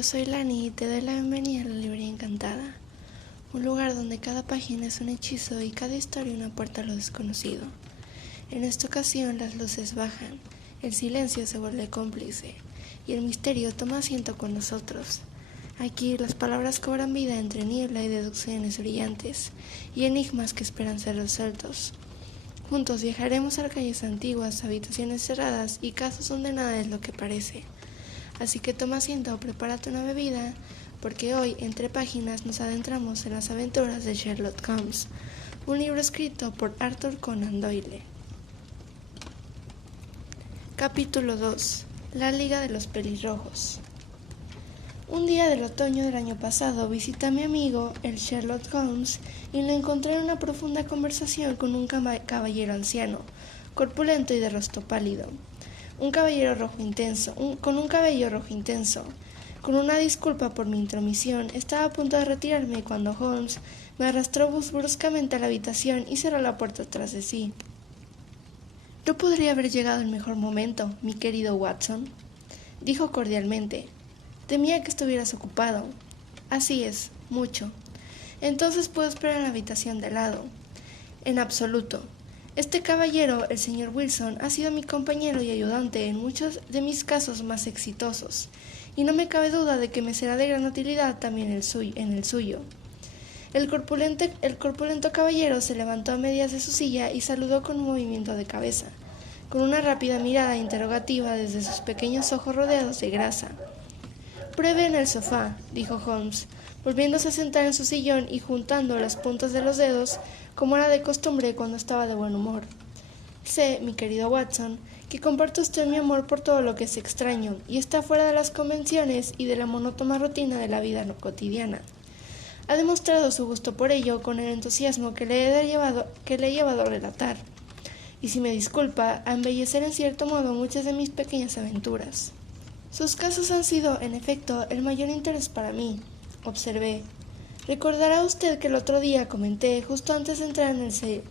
yo soy Lani y te doy la bienvenida a la Librería Encantada, un lugar donde cada página es un hechizo y cada historia una puerta a lo desconocido. En esta ocasión las luces bajan, el silencio se vuelve cómplice y el misterio toma asiento con nosotros. Aquí las palabras cobran vida entre niebla y deducciones brillantes y enigmas que esperan ser resueltos. Juntos viajaremos a calles antiguas, habitaciones cerradas y casos donde nada es lo que parece. Así que toma asiento o prepárate una bebida, porque hoy, entre páginas, nos adentramos en las aventuras de Sherlock Holmes, un libro escrito por Arthur Conan Doyle. Capítulo 2. La Liga de los Pelirrojos. Un día del otoño del año pasado visité a mi amigo, el Sherlock Holmes, y lo encontré en una profunda conversación con un caballero anciano, corpulento y de rostro pálido. Un caballero rojo intenso, con un cabello rojo intenso. Con una disculpa por mi intromisión, estaba a punto de retirarme cuando Holmes me arrastró bruscamente a la habitación y cerró la puerta tras de sí. «No podría haber llegado en mejor momento, mi querido Watson», dijo cordialmente. «Temía que estuvieras ocupado». «Así es, mucho». «Entonces puedo esperar en la habitación de al lado». «En absoluto. Este caballero, el señor Wilson, ha sido mi compañero y ayudante en muchos de mis casos más exitosos, y no me cabe duda de que me será de gran utilidad también en el suyo». El corpulento caballero se levantó a medias de su silla y saludó con un movimiento de cabeza, con una rápida mirada interrogativa desde sus pequeños ojos rodeados de grasa. «Pruebe en el sofá», dijo Holmes, volviéndose a sentar en su sillón y juntando las puntas de los dedos, como era de costumbre cuando estaba de buen humor. «Sé, mi querido Watson, que comparte usted mi amor por todo lo que es extraño y está fuera de las convenciones y de la monótona rutina de la vida cotidiana. Ha demostrado su gusto por ello con el entusiasmo que le he llevado a relatar, y si me disculpa, a embellecer en cierto modo muchas de mis pequeñas aventuras. Sus casos han sido, en efecto, el mayor interés para mí», observé. «Recordará usted que el otro día comenté, justo antes de entrar en el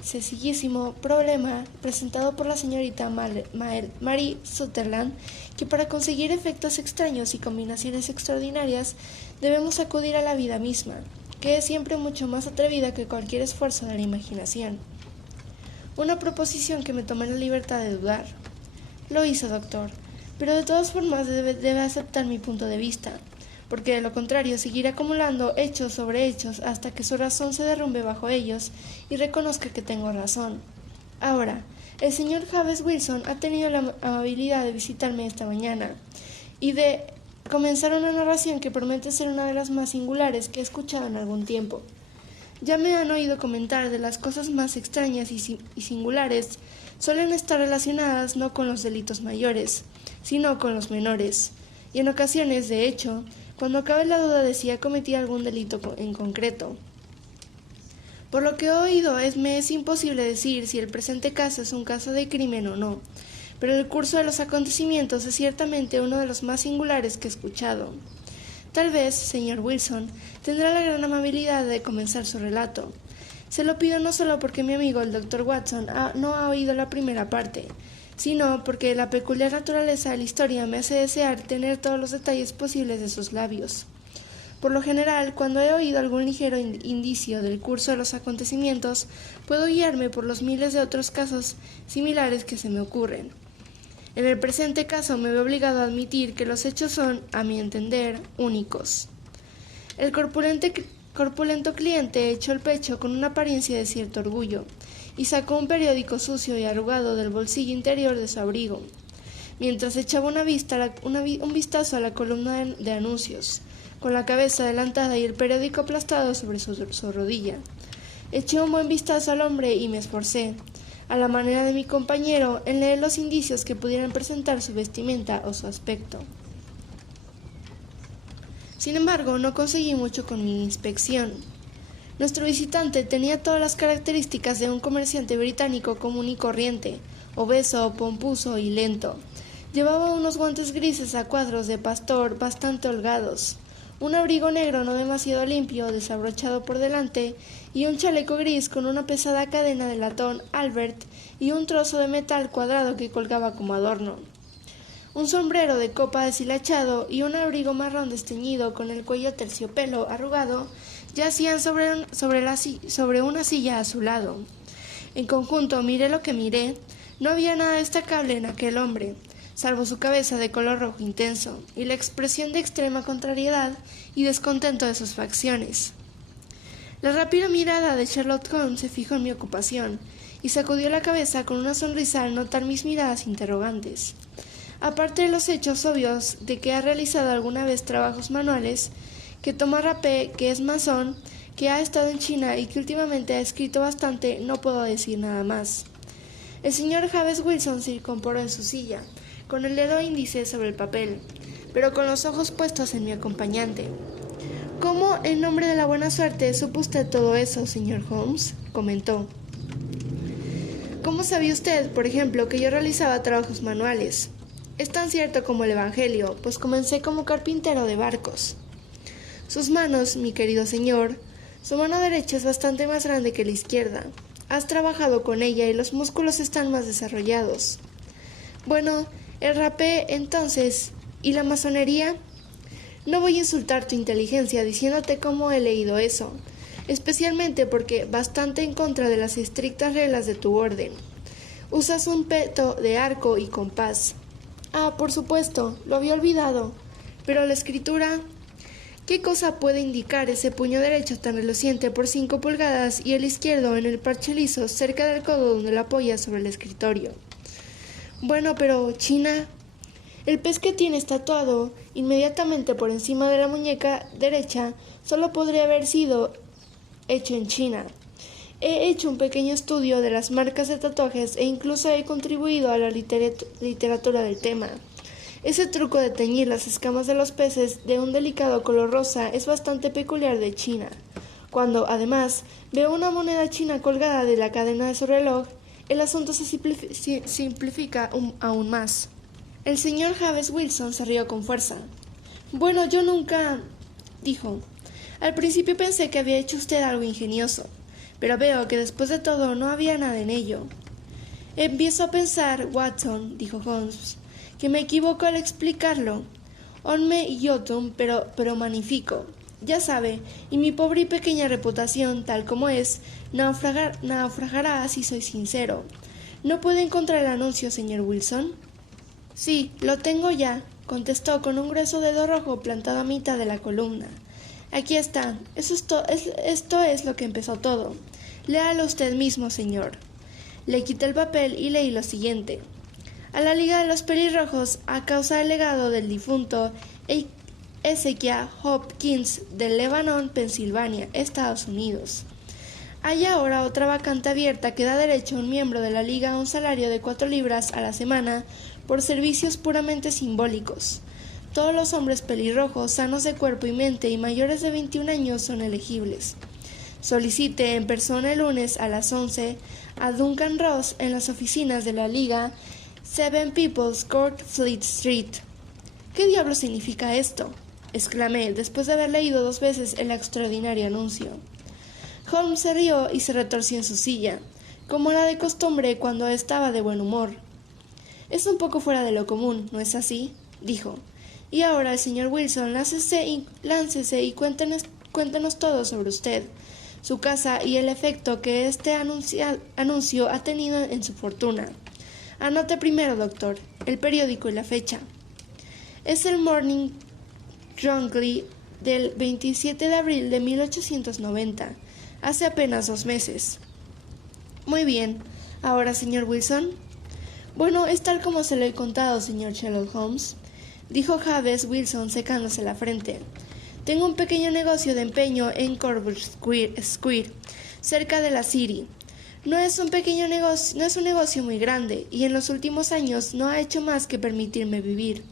sencillísimo problema presentado por la señorita Mary Sutherland, que para conseguir efectos extraños y combinaciones extraordinarias debemos acudir a la vida misma, que es siempre mucho más atrevida que cualquier esfuerzo de la imaginación». Una proposición que me tomé la libertad de dudar. «Lo hizo, doctor, pero de todas formas debe aceptar mi punto de vista, porque de lo contrario seguirá acumulando hechos sobre hechos hasta que su razón se derrumbe bajo ellos y reconozca que tengo razón. Ahora, el señor James Wilson ha tenido la amabilidad de visitarme esta mañana y de comenzar una narración que promete ser una de las más singulares que he escuchado en algún tiempo. Ya me han oído comentar de las cosas más extrañas y singulares suelen estar relacionadas no con los delitos mayores, sino con los menores, y en ocasiones, de hecho, cuando cabe la duda de si ha cometido algún delito en concreto. Por lo que he oído, me es imposible decir si el presente caso es un caso de crimen o no, pero el curso de los acontecimientos es ciertamente uno de los más singulares que he escuchado. Tal vez, señor Wilson, tendrá la gran amabilidad de comenzar su relato. Se lo pido no solo porque mi amigo el Dr. Watson no ha oído la primera parte, sino porque la peculiar naturaleza de la historia me hace desear tener todos los detalles posibles de sus labios. Por lo general, cuando he oído algún ligero indicio del curso de los acontecimientos, puedo guiarme por los miles de otros casos similares que se me ocurren. En el presente caso me veo obligado a admitir que los hechos son, a mi entender, únicos. El corpulento cliente echó el pecho con una apariencia de cierto orgullo y sacó un periódico sucio y arrugado del bolsillo interior de su abrigo, mientras echaba un vistazo a la columna de anuncios, con la cabeza adelantada y el periódico aplastado sobre su rodilla. Eché un buen vistazo al hombre y me esforcé, a la manera de mi compañero, en leer los indicios que pudieran presentar su vestimenta o su aspecto. Sin embargo, no conseguí mucho con mi inspección. Nuestro visitante tenía todas las características de un comerciante británico común y corriente, obeso, pomposo y lento. Llevaba unos guantes grises a cuadros de pastor bastante holgados, un abrigo negro no demasiado limpio, desabrochado por delante, y un chaleco gris con una pesada cadena de latón Albert y un trozo de metal cuadrado que colgaba como adorno. Un sombrero de copa deshilachado y un abrigo marrón desteñido con el cuello terciopelo arrugado yacían sobre una silla a su lado. En conjunto, miré lo que miré, no había nada destacable en aquel hombre, salvo su cabeza de color rojo intenso y la expresión de extrema contrariedad y descontento de sus facciones. La rápida mirada de Sherlock Holmes se fijó en mi ocupación y sacudió la cabeza con una sonrisa al notar mis miradas interrogantes. Aparte de los hechos obvios de que ha realizado alguna vez trabajos manuales, que toma rapé, que es masón, que ha estado en China y que últimamente ha escrito bastante, no puedo decir nada más. El señor James Wilson se incorporó en su silla, con el dedo índice sobre el papel, pero con los ojos puestos en mi acompañante. ¿Cómo, en nombre de la buena suerte, supo usted todo eso, señor Holmes?, comentó. ¿Cómo sabía usted, por ejemplo, que yo realizaba trabajos manuales? Es tan cierto como el Evangelio, pues comencé como carpintero de barcos. Sus manos, mi querido señor, su mano derecha es bastante más grande que la izquierda. Has trabajado con ella y los músculos están más desarrollados. Bueno, el rapé, entonces, ¿y la masonería? No voy a insultar tu inteligencia diciéndote cómo he leído eso, especialmente porque bastante en contra de las estrictas reglas de tu orden. Usas un peto de arco y compás. Ah, por supuesto, lo había olvidado. Pero la escritura... ¿Qué cosa puede indicar ese puño derecho tan reluciente por 5 pulgadas y el izquierdo en el parche liso cerca del codo donde lo apoya sobre el escritorio? Bueno, pero, China... El pez que tienes tatuado inmediatamente por encima de la muñeca derecha solo podría haber sido hecho en China. He hecho un pequeño estudio de las marcas de tatuajes e incluso he contribuido a la literatura del tema. Ese truco de teñir las escamas de los peces de un delicado color rosa es bastante peculiar de China. Cuando, además, veo una moneda china colgada de la cadena de su reloj, el asunto se simplifica aún más. El señor James Wilson se rió con fuerza. Bueno, yo nunca... dijo. Al principio pensé que había hecho usted algo ingenioso, pero veo que después de todo no había nada en ello. Empiezo a pensar, Watson, dijo Holmes, que me equivoco al explicarlo. Onme iotum, pero magnifico. Ya sabe, y mi pobre y pequeña reputación, tal como es, naufragará si soy sincero. ¿No puede encontrar el anuncio, señor Wilson? Sí, lo tengo ya, contestó con un grueso dedo rojo plantado a mitad de la columna. Aquí está. Esto es lo que empezó todo. Léalo usted mismo, señor. Le quité el papel y leí lo siguiente. A la Liga de los Pelirrojos, a causa del legado del difunto Ezekiah Hopkins de Lebanon, Pensilvania, Estados Unidos. Hay ahora otra vacante abierta que da derecho a un miembro de la Liga a un salario de 4 libras a la semana por servicios puramente simbólicos. Todos los hombres pelirrojos, sanos de cuerpo y mente y mayores de 21 años son elegibles. Solicite en persona el lunes a las 11 a Duncan Ross en las oficinas de la Liga 7 People's Court, Fleet Street. ¿Qué diablo significa esto?, exclamé después de haber leído 2 veces el extraordinario anuncio. Holmes se rió y se retorció en su silla, como era de costumbre cuando estaba de buen humor. Es un poco fuera de lo común, ¿no es así?, dijo. Y ahora, señor Wilson, láncese y cuéntenos todo sobre usted, su casa y el efecto que este anuncio ha tenido en su fortuna. Anote primero, doctor, el periódico y la fecha. Es el Morning Drungly del 27 de abril de 1890, hace apenas 2 meses. Muy bien. Ahora, señor Wilson. Bueno, es tal como se lo he contado, señor Sherlock Holmes, dijo James Wilson secándose la frente. Tengo un pequeño negocio de empeño en Corbett Square, cerca de la City. No es un negocio muy grande, y en los últimos años no ha hecho más que permitirme vivir.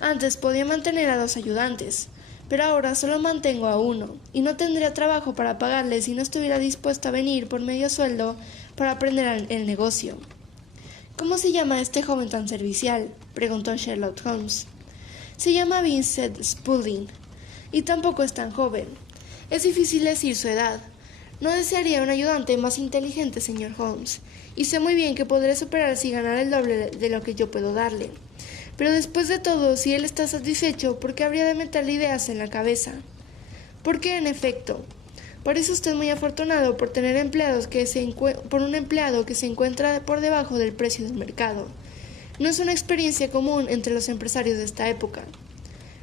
Antes podía mantener a 2 ayudantes, pero ahora solo mantengo a 1, y no tendría trabajo para pagarle si no estuviera dispuesto a venir por medio sueldo para aprender el negocio. ¿Cómo se llama este joven tan servicial?, preguntó Sherlock Holmes. Se llama Vincent Spaulding, y tampoco es tan joven. Es difícil decir su edad. No desearía un ayudante más inteligente, señor Holmes, y sé muy bien que podré superar si ganara el doble de lo que yo puedo darle. Pero después de todo, si él está satisfecho, ¿por qué habría de meterle ideas en la cabeza? Porque, en efecto, parece usted muy afortunado por tener por un empleado que se encuentra por debajo del precio del mercado. No es una experiencia común entre los empresarios de esta época.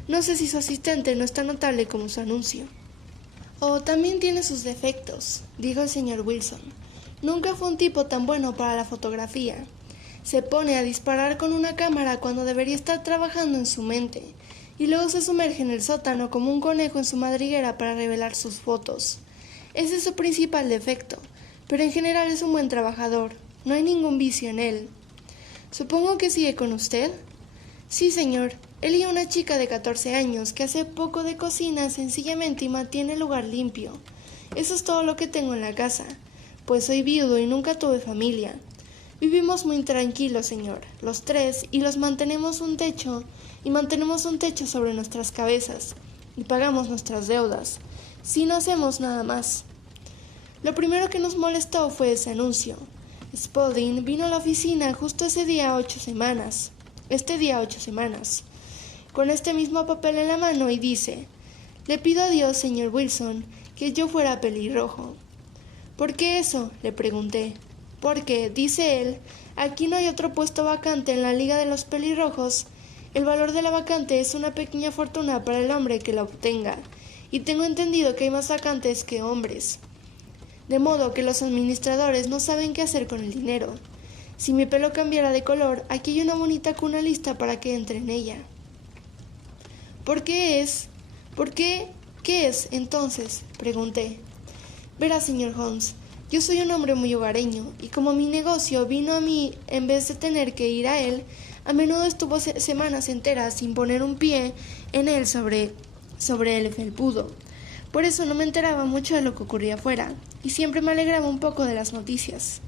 No sé si su asistente no es tan notable como su anuncio. Oh, también tiene sus defectos, dijo el señor Wilson. Nunca fue un tipo tan bueno para la fotografía. Se pone a disparar con una cámara cuando debería estar trabajando en su mente, y luego se sumerge en el sótano como un conejo en su madriguera para revelar sus fotos. Ese es su principal defecto, pero en general es un buen trabajador. No hay ningún vicio en él. ¿Supongo que sigue con usted? Sí, señor. Él y una chica de 14 años que hace poco de cocina sencillamente y mantiene el lugar limpio. Eso es todo lo que tengo en la casa, pues soy viudo y nunca tuve familia. Vivimos muy tranquilos, señor, los tres, y mantenemos un techo sobre nuestras cabezas, y pagamos nuestras deudas, si no hacemos nada más. Lo primero que nos molestó fue ese anuncio. Spaulding vino a la oficina justo este día 8 semanas, con este mismo papel en la mano y dice: «Le pido a Dios, señor Wilson, que yo fuera pelirrojo». «¿Por qué eso?», le pregunté. «Porque», dice él, «aquí no hay otro puesto vacante en la Liga de los Pelirrojos. El valor de la vacante es una pequeña fortuna para el hombre que la obtenga, y tengo entendido que hay más vacantes que hombres. De modo que los administradores no saben qué hacer con el dinero. Si mi pelo cambiara de color, aquí hay una bonita cuna lista para que entre en ella». ¿Por qué? ¿Qué es, entonces?, pregunté. «Verá, señor Holmes, yo soy un hombre muy hogareño, y como mi negocio vino a mí en vez de tener que ir a él, a menudo estuvo semanas enteras sin poner un pie en él sobre el felpudo. Por eso no me enteraba mucho de lo que ocurría afuera, y siempre me alegraba un poco de las noticias».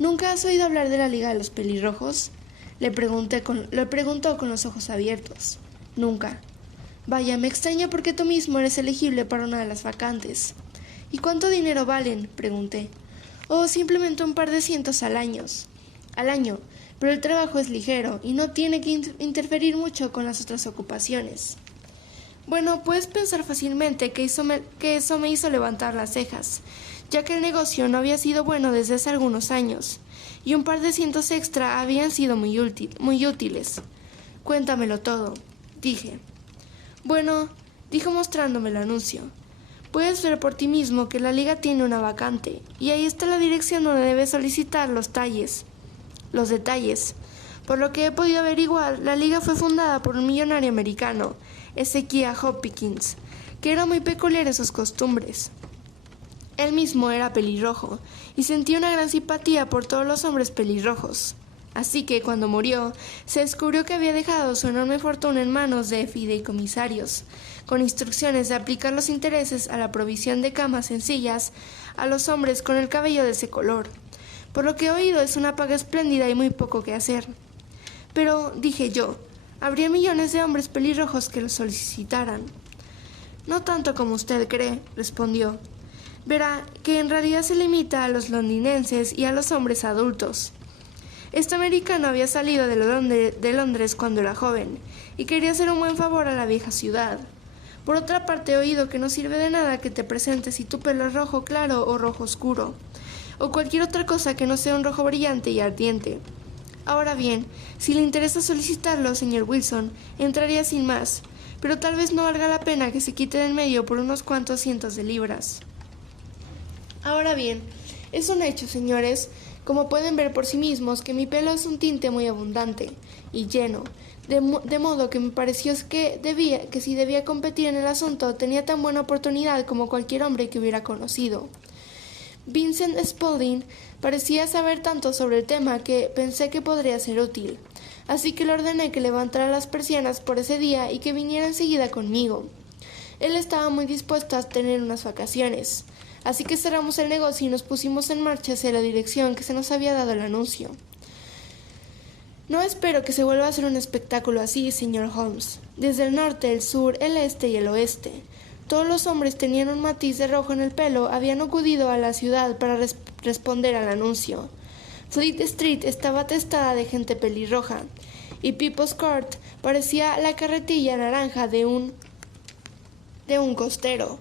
«¿Nunca has oído hablar de la Liga de los Pelirrojos?», le preguntó con los ojos abiertos. «Nunca». «Vaya, me extraña porque tú mismo eres elegible para una de las vacantes». «¿Y cuánto dinero valen?», pregunté. «Oh, simplemente un par de cientos al año, pero el trabajo es ligero y no tiene que interferir mucho con las otras ocupaciones». Bueno, puedes pensar fácilmente que eso me hizo levantar las cejas, ya que el negocio no había sido bueno desde hace algunos años, y un par de cientos extra habían sido muy útiles. «Cuéntamelo todo», dije. «Bueno», dijo mostrándome el anuncio, «puedes ver por ti mismo que la liga tiene una vacante, y ahí está la dirección donde debes solicitar los detalles. Por lo que he podido averiguar, la liga fue fundada por un millonario americano, Ezekiah Hopkins, que era muy peculiar en sus costumbres. Él mismo era pelirrojo, y sentía una gran simpatía por todos los hombres pelirrojos. Así que, cuando murió, se descubrió que había dejado su enorme fortuna en manos de fideicomisarios, con instrucciones de aplicar los intereses a la provisión de camas sencillas a los hombres con el cabello de ese color. Por lo que he oído, es una paga espléndida y muy poco que hacer». «Pero», dije yo, «habría millones de hombres pelirrojos que lo solicitaran». «No tanto como usted cree», respondió. «Verá que en realidad se limita a los londinenses y a los hombres adultos. Este americano había salido de Londres cuando era joven y quería hacer un buen favor a la vieja ciudad. Por otra parte, he oído que no sirve de nada que te presentes si tu pelo es rojo claro o rojo oscuro, o cualquier otra cosa que no sea un rojo brillante y ardiente. Ahora bien, si le interesa solicitarlo, señor Wilson, entraría sin más, pero tal vez no valga la pena que se quite de en medio por unos cuantos cientos de libras». Ahora bien, es un hecho, señores, como pueden ver por sí mismos, que mi pelo es un tinte muy abundante y lleno, de modo que me pareció que si debía competir en el asunto, tenía tan buena oportunidad como cualquier hombre que hubiera conocido. Vincent Spaulding parecía saber tanto sobre el tema que pensé que podría ser útil, así que le ordené que levantara las persianas por ese día y que viniera enseguida conmigo. Él estaba muy dispuesto a tener unas vacaciones, así que cerramos el negocio y nos pusimos en marcha hacia la dirección que se nos había dado el anuncio. «No espero que se vuelva a hacer un espectáculo así, señor Holmes. Desde el norte, el sur, el este y el oeste, todos los hombres tenían un matiz de rojo en el pelo, habían acudido a la ciudad para responder al anuncio. Fleet Street estaba atestada de gente pelirroja, y People's Court parecía la carretilla naranja de un costero.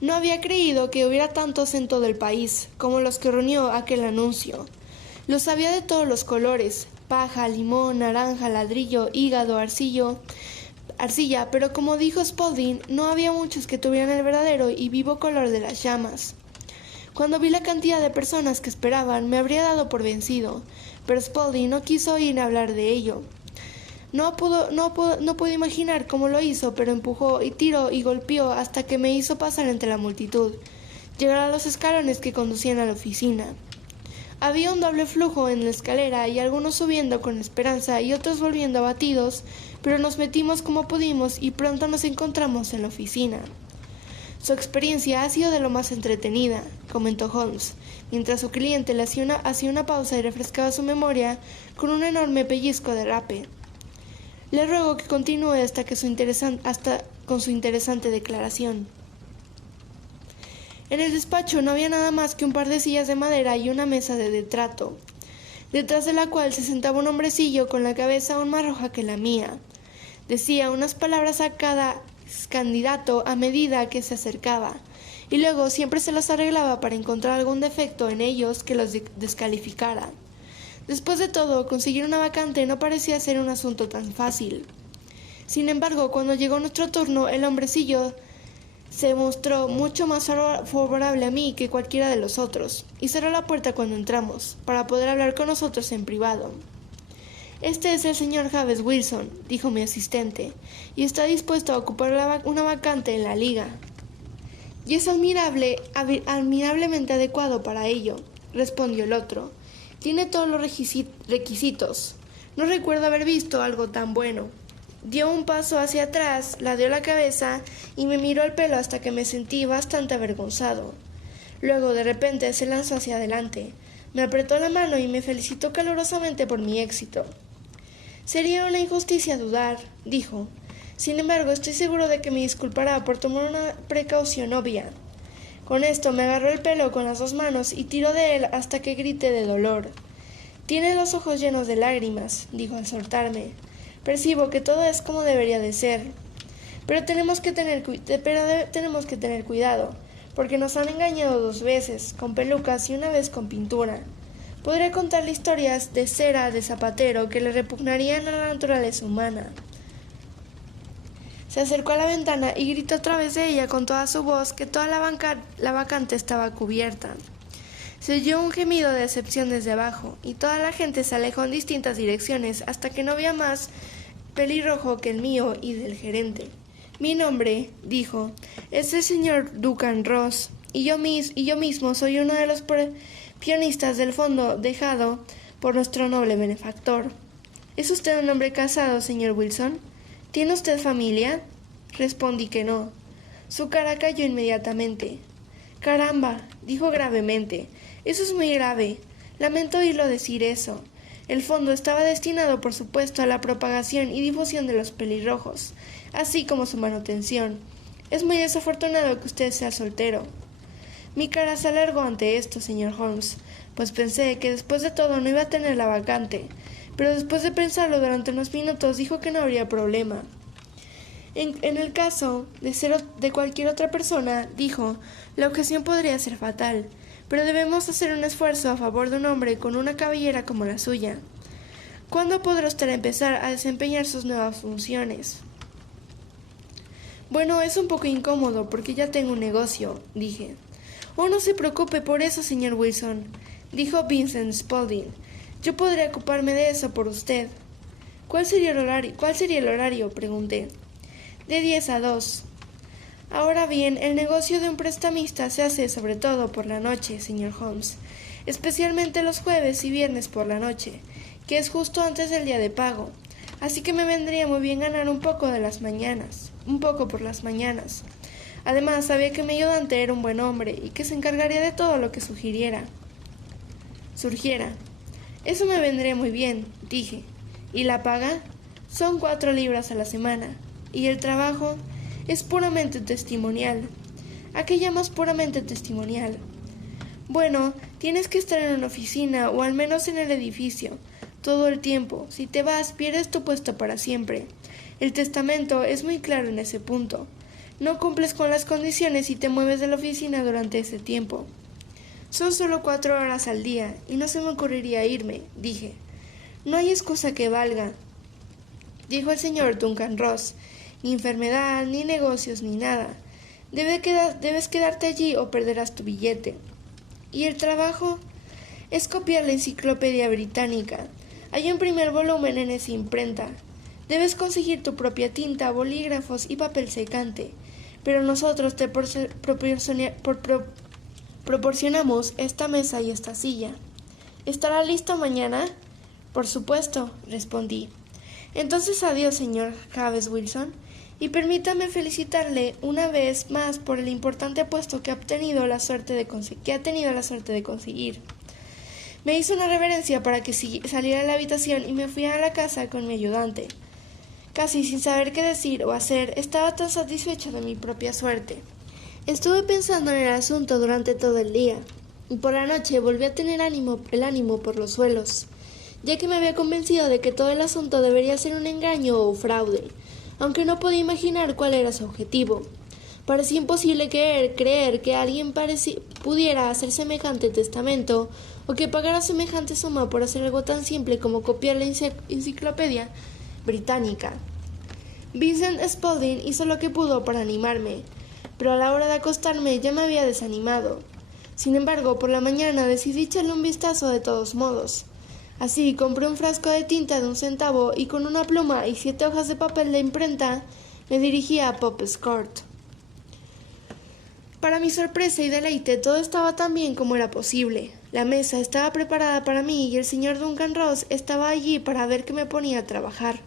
No había creído que hubiera tantos en todo el país como los que reunió aquel anuncio. Los había de todos los colores: paja, limón, naranja, ladrillo, hígado, arcilla, pero como dijo Spaulding, no había muchos que tuvieran el verdadero y vivo color de las llamas. Cuando vi la cantidad de personas que esperaban, me habría dado por vencido, pero Spaulding no quiso oír hablar de ello. No puedo imaginar cómo lo hizo, pero empujó y tiró y golpeó hasta que me hizo pasar entre la multitud, llegar a los escalones que conducían a la oficina. Había un doble flujo en la escalera y algunos subiendo con esperanza y otros volviendo abatidos, pero nos metimos como pudimos y pronto nos encontramos en la oficina. Su experiencia ha sido de lo más entretenida, comentó Holmes, mientras su cliente le hacía una pausa y refrescaba su memoria con un enorme pellizco de rape. Le ruego que continúe hasta con su interesante declaración. En el despacho no había nada más que un par de sillas de madera y una mesa de trato, detrás de la cual se sentaba un hombrecillo con la cabeza aún más roja que la mía. Decía unas palabras a cada candidato a medida que se acercaba, y luego siempre se los arreglaba para encontrar algún defecto en ellos que los descalificara. Después de todo, conseguir una vacante no parecía ser un asunto tan fácil. Sin embargo, cuando llegó nuestro turno, el hombrecillo se mostró mucho más favorable a mí que cualquiera de los otros, y cerró la puerta cuando entramos, para poder hablar con nosotros en privado. «Este es el señor James Wilson», dijo mi asistente, «y está dispuesto a ocupar una vacante en la liga». «Y es admirablemente adecuado para ello», respondió el otro. «Tiene todos los requisitos. No recuerdo haber visto algo tan bueno». Dio un paso hacia atrás, ladeó la cabeza y me miró el pelo hasta que me sentí bastante avergonzado. Luego, de repente, se lanzó hacia adelante. Me apretó la mano y me felicitó calurosamente por mi éxito. «Sería una injusticia dudar», dijo. «Sin embargo, estoy seguro de que me disculpará por tomar una precaución obvia». Con esto me agarró el pelo con las dos manos y tiró de él hasta que grité de dolor. «Tiene los ojos llenos de lágrimas», dijo al soltarme. «Percibo que todo es como debería de ser. Pero tenemos que tener cuidado, porque nos han engañado 2 veces, con pelucas y una vez con pintura. Podría contarle historias de cera de zapatero que le repugnarían a la naturaleza humana». Se acercó a la ventana y gritó a través de ella con toda su voz que toda la vacante estaba cubierta. Se oyó un gemido de decepción desde abajo, y toda la gente se alejó en distintas direcciones hasta que no había más pelirrojo que el mío y del gerente. «Mi nombre», dijo, «es el señor Duncan Ross, y yo mismo soy uno de los pionistas del fondo dejado por nuestro noble benefactor». «¿Es usted un hombre casado, señor Wilson? ¿Tiene usted familia?». Respondí que no. Su cara cayó inmediatamente. «Caramba», dijo gravemente, «eso es muy grave. Lamento oírlo decir eso. El fondo estaba destinado, por supuesto, a la propagación y difusión de los pelirrojos, así como su manutención. Es muy desafortunado que usted sea soltero». Mi cara se alargó ante esto, señor Holmes, pues pensé que después de todo no iba a tener la vacante, pero después de pensarlo durante unos minutos dijo que no habría problema. En el caso de cualquier otra persona, dijo, la objeción podría ser fatal, pero debemos hacer un esfuerzo a favor de un hombre con una cabellera como la suya. ¿Cuándo podrá usted empezar a desempeñar sus nuevas funciones? Bueno, es un poco incómodo porque ya tengo un negocio, dije. Oh, no se preocupe por eso, señor Wilson, dijo Vincent Spaulding. Yo podré ocuparme de eso por usted. ¿Cuál sería el horario? Pregunté. De 10 a 2. Ahora bien, el negocio de un prestamista se hace sobre todo por la noche, señor Holmes, especialmente los jueves y viernes por la noche, que es justo antes del día de pago. Así que me vendría muy bien ganar un poco por las mañanas. Además, sabía que mi ayudante era un buen hombre y que se encargaría de todo lo que surgiera. Eso me vendría muy bien, dije. ¿Y la paga? Son 4 libras a la semana. ¿Y el trabajo? Es puramente testimonial. ¿A qué llamas puramente testimonial? Bueno, tienes que estar en una oficina o al menos en el edificio, todo el tiempo. Si te vas, pierdes tu puesto para siempre. El testamento es muy claro en ese punto. No cumples con las condiciones y te mueves de la oficina durante ese tiempo. Son solo 4 horas al día y no se me ocurriría irme, dije. No hay excusa que valga, dijo el señor Duncan Ross. Ni enfermedad, ni negocios, ni nada. Debes quedarte allí o perderás tu billete. ¿Y el trabajo? Es copiar la enciclopedia británica. Hay un primer volumen en esa imprenta. Debes conseguir tu propia tinta, bolígrafos y papel secante. Pero nosotros te proporcionamos esta mesa y esta silla. ¿Estará listo mañana? Por supuesto, respondí. Entonces adiós, señor James Wilson, y permítame felicitarle una vez más por el importante puesto que ha tenido la suerte de conseguir. Me hizo una reverencia para que saliera de la habitación y me fui a la casa con mi ayudante. Casi sin saber qué decir o hacer, estaba tan satisfecho de mi propia suerte. Estuve pensando en el asunto durante todo el día, y por la noche volví a tener el ánimo por los suelos, ya que me había convencido de que todo el asunto debería ser un engaño o fraude, aunque no podía imaginar cuál era su objetivo. Parecía imposible creer que alguien pudiera hacer semejante testamento o que pagara semejante suma por hacer algo tan simple como copiar la enciclopedia británica. Vincent Spaulding hizo lo que pudo para animarme, pero a la hora de acostarme ya me había desanimado. Sin embargo, por la mañana decidí echarle un vistazo de todos modos. Así compré un frasco de tinta de 1 centavo y con una pluma y 7 hojas de papel de imprenta me dirigí a Pope's Court. Para mi sorpresa y deleite, todo estaba tan bien como era posible. La mesa estaba preparada para mí y el señor Duncan Ross estaba allí para ver que me ponía a trabajar.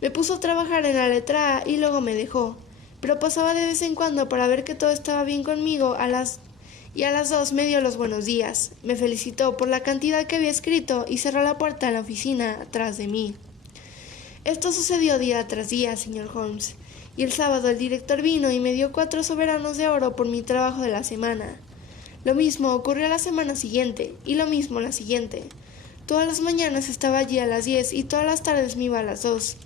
Me puso a trabajar en la letra A y luego me dejó, pero pasaba de vez en cuando para ver que todo estaba bien conmigo y a las 2 me dio los buenos días. Me felicitó por la cantidad que había escrito y cerró la puerta de la oficina atrás de mí. Esto sucedió día tras día, señor Holmes, y el sábado el director vino y me dio 4 soberanos de oro por mi trabajo de la semana. Lo mismo ocurrió la semana siguiente, y lo mismo la siguiente. Todas las mañanas estaba allí a las 10 y todas las tardes me iba a las 2.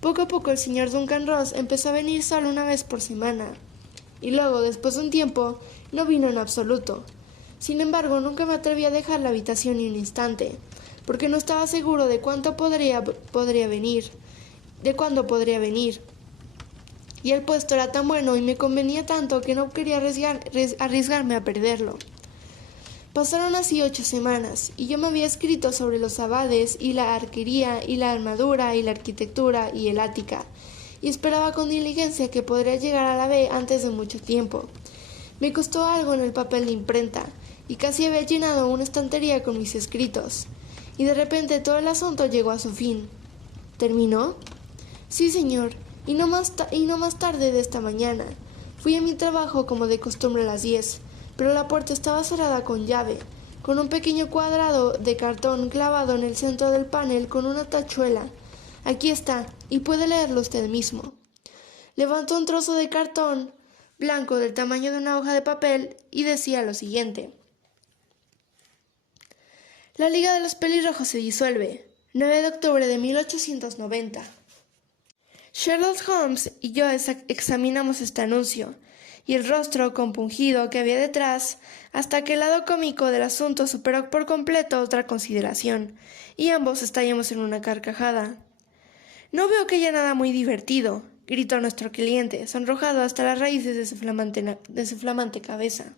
Poco a poco el señor Duncan Ross empezó a venir solo una vez por semana, y luego, después de un tiempo, no vino en absoluto. Sin embargo, nunca me atreví a dejar la habitación ni un instante, porque no estaba seguro de cuándo podría venir. Y el puesto era tan bueno y me convenía tanto que no quería arriesgarme a perderlo. Pasaron así 8 semanas, y yo me había escrito sobre los abades, y la arquería, y la armadura, y la arquitectura, y el ática, y esperaba con diligencia que podría llegar a la B antes de mucho tiempo. Me costó algo en el papel de imprenta, y casi había llenado una estantería con mis escritos, y de repente todo el asunto llegó a su fin. ¿Terminó? Sí, señor, y no más tarde de esta mañana. Fui a mi trabajo como de costumbre a las 10, pero la puerta estaba cerrada con llave, con un pequeño cuadrado de cartón clavado en el centro del panel con una tachuela. Aquí está, y puede leerlo usted mismo. Levantó un trozo de cartón blanco del tamaño de una hoja de papel y decía lo siguiente: La Liga de los Pelirrojos se disuelve. 9 de octubre de 1890. Sherlock Holmes y yo examinamos este anuncio, y el rostro compungido que había detrás, hasta que el lado cómico del asunto superó por completo otra consideración, y ambos estallamos en una carcajada. No veo que haya nada muy divertido, gritó nuestro cliente, sonrojado hasta las raíces de su flamante cabeza.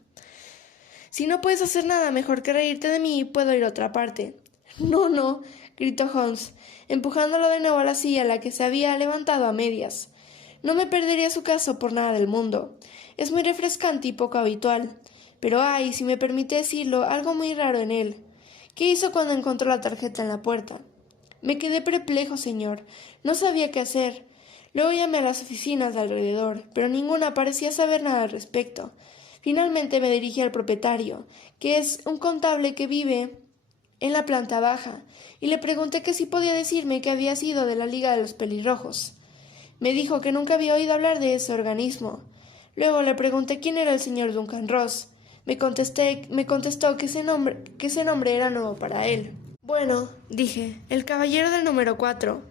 Si no puedes hacer nada mejor que reírte de mí, puedo ir a otra parte. No, gritó Holmes, empujándolo de nuevo a la silla a la que se había levantado a medias. No me perdería su caso por nada del mundo. Es muy refrescante y poco habitual, pero hay, si me permite decirlo, algo muy raro en él. ¿Qué hizo cuando encontró la tarjeta en la puerta? Me quedé perplejo, señor. No sabía qué hacer. Luego llamé a las oficinas de alrededor, pero ninguna parecía saber nada al respecto. Finalmente me dirigí al propietario, que es un contable que vive en la planta baja, y le pregunté que si podía decirme qué había sido de la Liga de los Pelirrojos. Me dijo que nunca había oído hablar de ese organismo. Luego le pregunté quién era el señor Duncan Ross. Me contestó que ese nombre era nuevo para él. Bueno, dije, el caballero del número 4.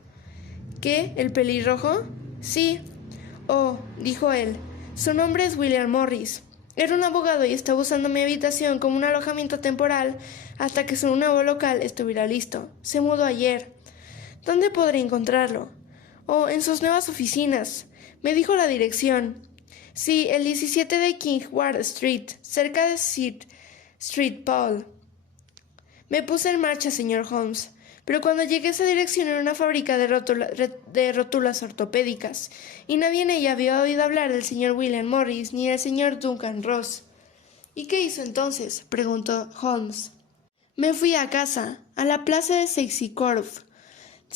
¿Qué? ¿El pelirrojo? Sí. Oh, dijo él, su nombre es William Morris. Era un abogado y estaba usando mi habitación como un alojamiento temporal hasta que su nuevo local estuviera listo. Se mudó ayer. ¿Dónde podré encontrarlo? Oh, en sus nuevas oficinas. Me dijo la dirección. Sí, el 17 de King Ward Street, cerca de Street Paul. Me puse en marcha, señor Holmes, pero cuando llegué a esa dirección era una fábrica de rótulas ortopédicas, y nadie en ella había oído hablar del señor William Morris ni del señor Duncan Ross. ¿Y qué hizo entonces?, preguntó Holmes. Me fui a casa, a la plaza de Sexy Corp,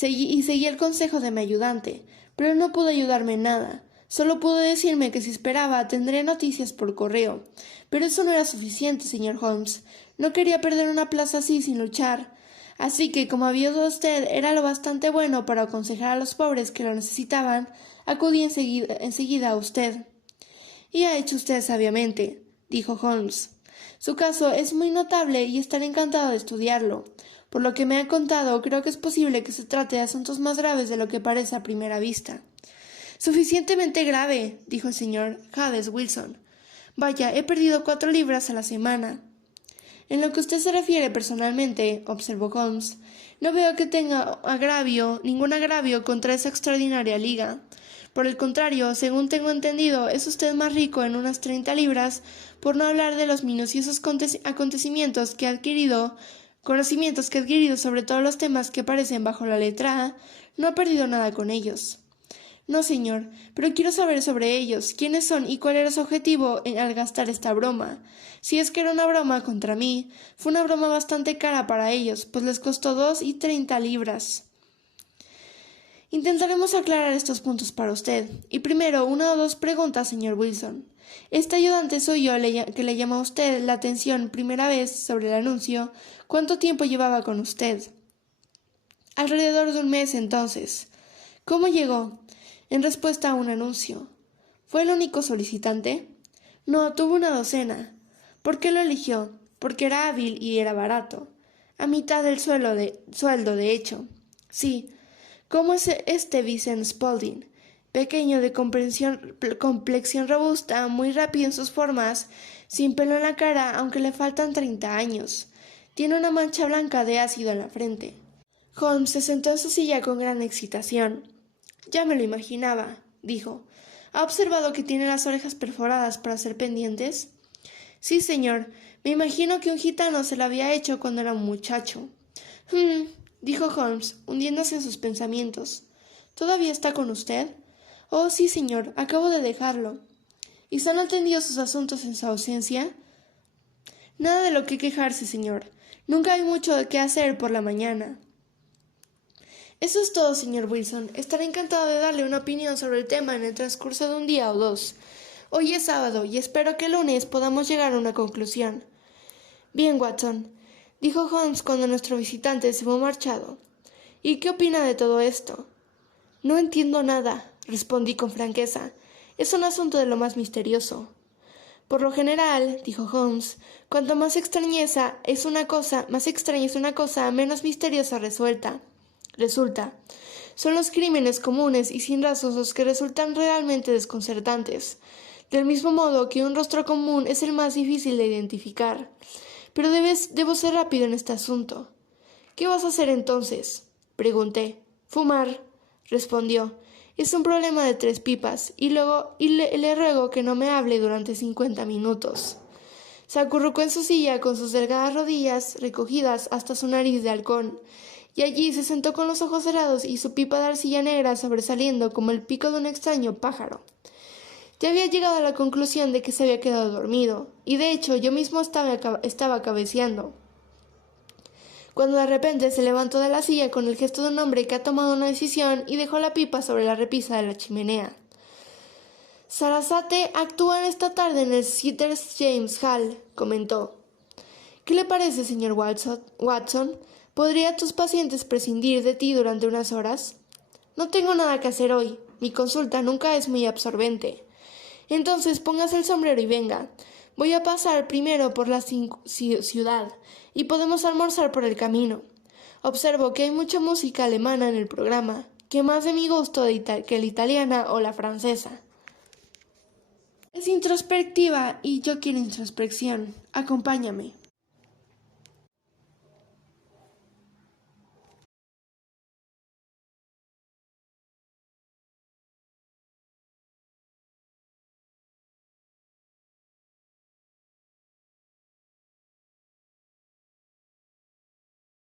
y seguí el consejo de mi ayudante, pero él no pudo ayudarme en nada. Solo pudo decirme que si esperaba tendría noticias por correo. Pero eso no era suficiente, señor Holmes. No quería perder una plaza así sin luchar. Así que, como había oído usted era lo bastante bueno para aconsejar a los pobres que lo necesitaban, acudí enseguida a usted. Y ha hecho usted sabiamente, dijo Holmes. Su caso es muy notable y estaré encantado de estudiarlo. Por lo que me ha contado, creo que es posible que se trate de asuntos más graves de lo que parece a primera vista. Suficientemente grave, dijo el señor Hades Wilson. Vaya, he perdido 4 libras a la semana. En lo que usted se refiere personalmente, observó Holmes, no veo que tenga ningún agravio contra esa extraordinaria liga. Por el contrario, según tengo entendido, es usted más rico en unas 30 libras, por no hablar de los minuciosos conocimientos que ha adquirido sobre todos los temas que aparecen bajo la letra A, no ha perdido nada con ellos. No, señor, pero quiero saber sobre ellos, quiénes son y cuál era su objetivo al gastar esta broma. Si es que era una broma contra mí, fue una broma bastante cara para ellos, pues les costó 2 y 30 libras. Intentaremos aclarar estos puntos para usted. Y primero, 1 o 2 preguntas, señor Wilson. Este ayudante suyo que le llamó a usted la atención primera vez sobre el anuncio, ¿cuánto tiempo llevaba con usted? Alrededor de 1 mes, entonces. ¿Cómo llegó? En respuesta a un anuncio. ¿Fue el único solicitante? No, tuvo una docena. ¿Por qué lo eligió? Porque era hábil y era barato. A mitad del sueldo, de hecho. Sí. ¿Cómo es este Vincent Spaulding? Pequeño, de complexión robusta, muy rápido en sus formas, sin pelo en la cara, aunque le faltan 30 años. Tiene una mancha blanca de ácido en la frente. Holmes se sentó en su silla con gran excitación. Ya me lo imaginaba, dijo. ¿Ha observado que tiene las orejas perforadas para ser pendientes? Sí, señor. Me imagino que un gitano se lo había hecho cuando era un muchacho. Dijo Holmes, hundiéndose en sus pensamientos. ¿Todavía está con usted? Oh, sí, señor. Acabo de dejarlo. ¿Y se han atendido sus asuntos en su ausencia? Nada de lo que quejarse, señor. Nunca hay mucho de qué hacer por la mañana. Eso es todo, señor Wilson. Estaré encantado de darle una opinión sobre el tema en el transcurso de 1 día o 2. Hoy es sábado y espero que el lunes podamos llegar a una conclusión. Bien, Watson, dijo Holmes cuando nuestro visitante se hubo marchado. ¿Y qué opina de todo esto? No entiendo nada, respondí con franqueza. Es un asunto de lo más misterioso. Por lo general, dijo Holmes, cuanto más extraña es una cosa, menos misteriosa resulta. Son los crímenes comunes y sin rasgos los que resultan realmente desconcertantes, del mismo modo que un rostro común es el más difícil de identificar. Pero debo ser rápido en este asunto. ¿Qué vas a hacer entonces?, pregunté. Fumar, respondió. Es un problema de 3 pipas, y le ruego que no me hable durante 50 minutos. Se acurrucó en su silla con sus delgadas rodillas recogidas hasta su nariz de halcón, y allí se sentó con los ojos cerrados y su pipa de arcilla negra sobresaliendo como el pico de un extraño pájaro. Ya había llegado a la conclusión de que se había quedado dormido, y de hecho yo mismo estaba cabeceando, cuando de repente se levantó de la silla con el gesto de un hombre que ha tomado una decisión y dejó la pipa sobre la repisa de la chimenea. Sarasate actúa esta tarde en el Sir James Hall, comentó. ¿Qué le parece, señor Watson? ¿Podrían tus pacientes prescindir de ti durante unas horas? No tengo nada que hacer hoy. Mi consulta nunca es muy absorbente. Entonces póngase el sombrero y venga. Voy a pasar primero por la ciudad y podemos almorzar por el camino. Observo que hay mucha música alemana en el programa, que más de mi gusto que la italiana o la francesa. Es introspectiva y yo quiero introspección. Acompáñame.